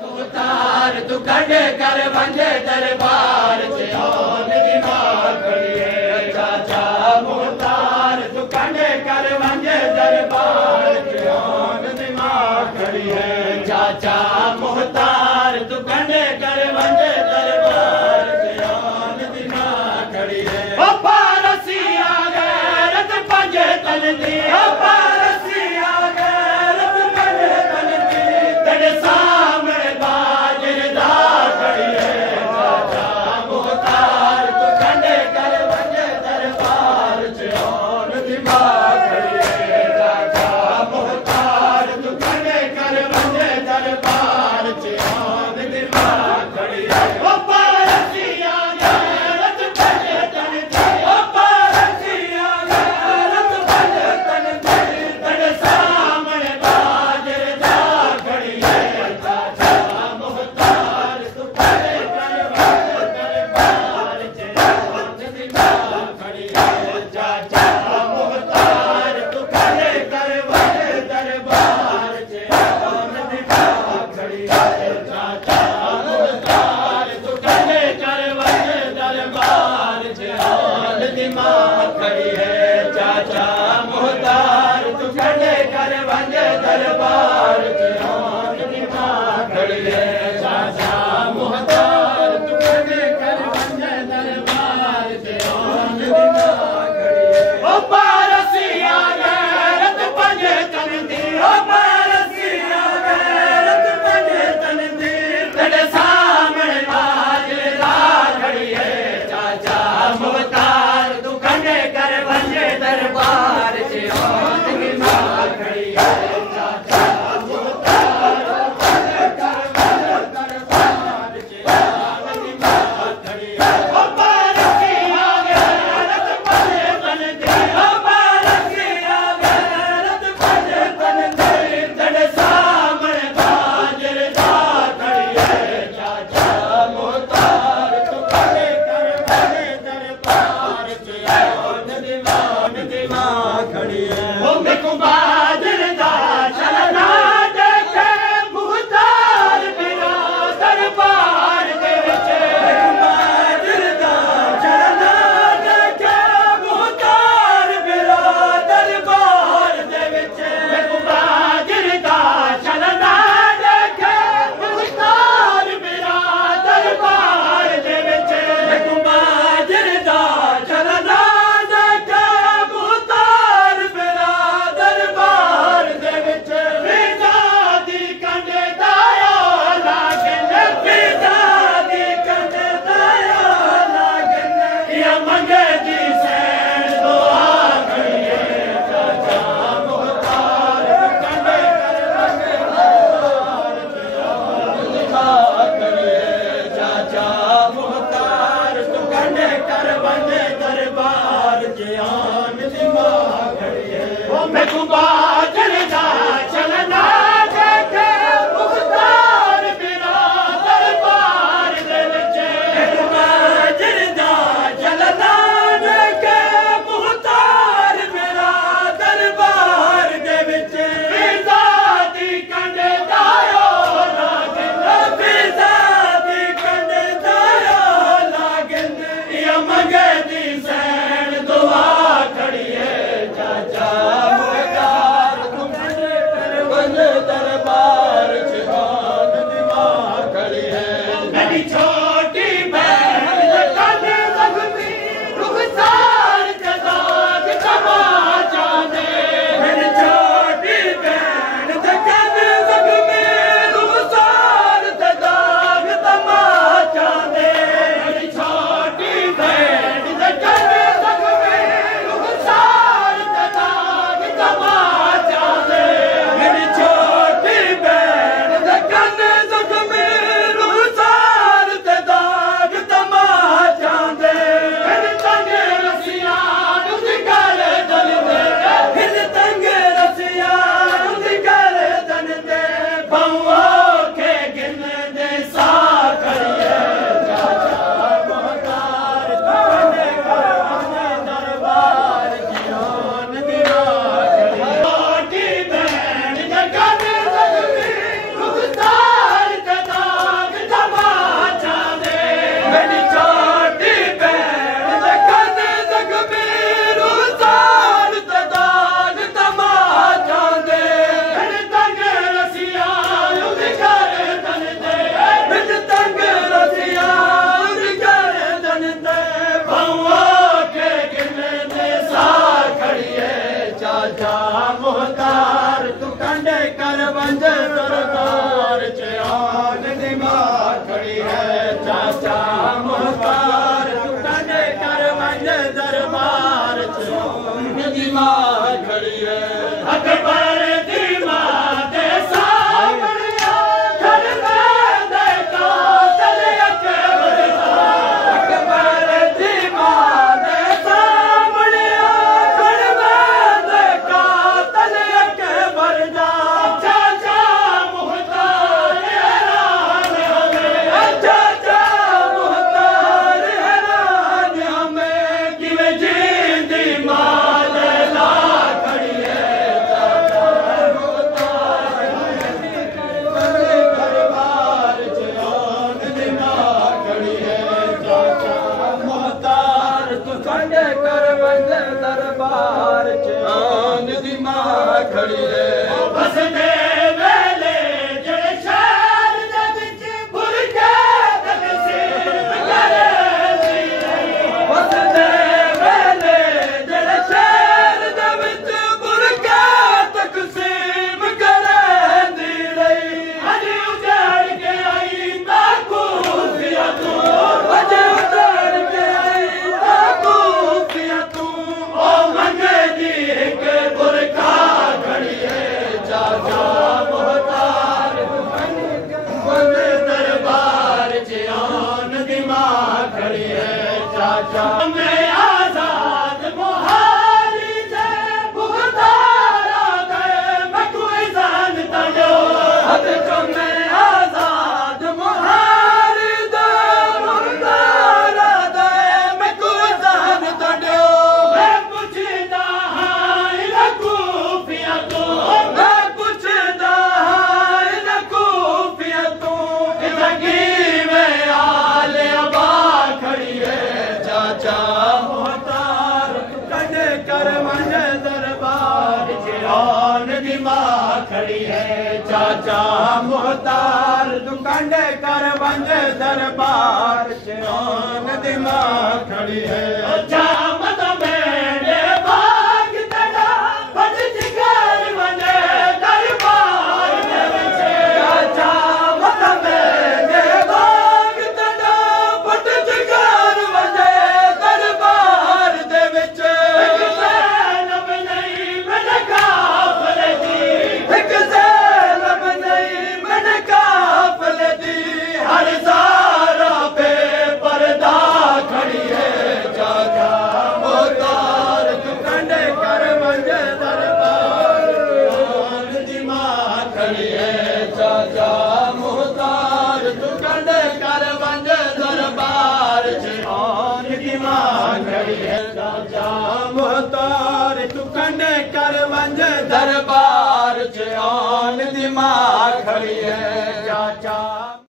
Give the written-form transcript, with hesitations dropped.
मुख्तार तू कड़े कर वंजे दरबार से ओन दिमाग खड़िए चाचा मुख्तार तू कड़े कर वंजे दरबार से ओन दिमाग खड़िए चाचा मुख्तार तू कड़े कर वंजे दरबार से ओन दिमाग खड़िए ओ पारसी आ गए रत पंजे तन दी ओ पारसी आ गए रत पंजे तन दी तेरे सामने बाजरदा खड़िए चाचा मुख्तार तू कड़े कर वंजे दरबार से ओन दिमाग खड़िए चाचा मुख्तार तू कड़े कर वंजे दरबार से ओन दिमाग खड़िए ओ पारसी आ गए रत पंजे तन दी ओ पारसी आ गए रत पंजे तन दी तेरे सामने बाजरदा खड़िए चाचा मुख्तार तू कड़े कर वंजे दरबार से ओन दिमाग खड़िए चाचा मुख्तार तू कड़े कर वंजे दरबार से ओन दिमाग खड़िए चाचा मुख्तार तू कड़े कर वंजे दरबार से ओन दिमाग खड़िए चाचा मुख्तार तू कड़े कर वंजे दरबार से ओन दिमाग खड़िए चाचा मुख्तार तू कड़े कर वंजे दरबार से ओन दिमाग खड़िए ओ पारसी आ गए रत पंजे तन दी ओ पारसी आ गए रत पंजे तन दी तेरे सामने बाजरदा खड़िए चाचा मुख्तार तू कड़े कर वंजे दरबार से ओन दिमाग खड़िए चाचा मुख्तार तू कड़े कर वंजे कंडे कर वंजे दरबार च आन दिमाग खड़ी है जामत मेरे भाग तेरा बद जिगर वंजे दरबार दे विच जामत मेरे भाग तेरा बद जिगर वंजे दरबार दे विच एक ज़ैनब नहीं मैंने काफ़िले दी एक ज़ैनब नहीं मैंने काफ़िले दी हर ज़ारा पे पर्दा खड़ी है चाचा मोहतार तू कंडे कर वंजे दरबार आन दिमाग खड़ी है चाचा मोहतार तू कंडे कर वंजे दरबार च आन दिमाग खड़ी है चाचा मोहतार तू कंडे कर वंजे दरबार च आन दिमाग खड़ी है